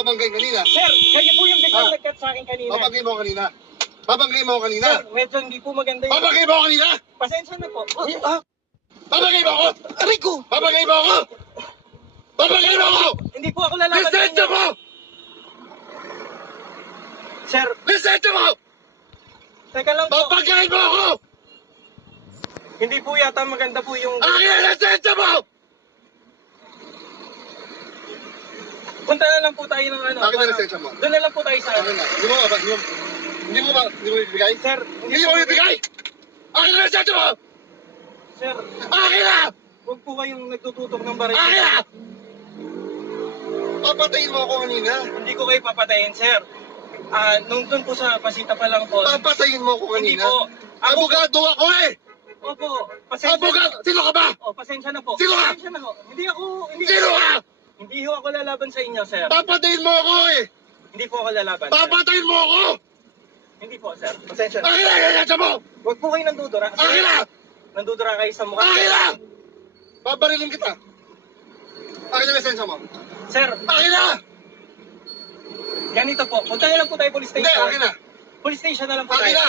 ako banggain kanina? Sir, kayo po yung biglang nag-cut sa akin kanina. Babanggain mo ako kanina. Babanggain mo ako kanina. Sir, medyo hindi po maganda yung... Babanggain mo ako kanina. Pasensya na po. Babanggain mo ako. Aray ko! Babanggain mo ako. Babanggain mo ako. Hindi po ako lalaban sa Lisensya inyo. mo. Sir, Lisensya mo. teka lang po. Babanggain mo ako. Hindi po yata maganda po yung... Akin ang lisensya mo. Punta na lang po tayo ng ano. Akin ang lisensya mo. Doon na lang po tayo sa ano. Akin na. Hindi mo ibigay? Sir, Hindi mo ibigay? Akin ang lisensya mo. Sir, Akin na. huwag po kayong nagtututok ng baril. Akin na. Papatayin mo ako kanina. Hindi ko kayo papatayin, sir. Nung doon po sa pasita pa lang po. Papatayin mo ako Hindi kanina. po. Abogado ako eh. Opo, pasensya. Abogado. Sino ka ba? Pasensya na po. Sino ka? Pasensya na ho. Hindi Sino ka? Hindi ho ako lalaban sa inyo, sir. Papatayin mo ako eh. Hindi po ako lalaban. Sir. Papatayin mo ako. Hindi po, sir. Pasensya na. Akin na yung lisensya mo. Huwag po kayo nandudura. Akin na. Nandudura kayo sa mukha. Akin na. Babarilin kita. Akin ang lisensya mo. Sir, Akin na. ganito po. Punta na lang po tayo police Hindi, station. akin na. Police station na lang po Akin tayo. na.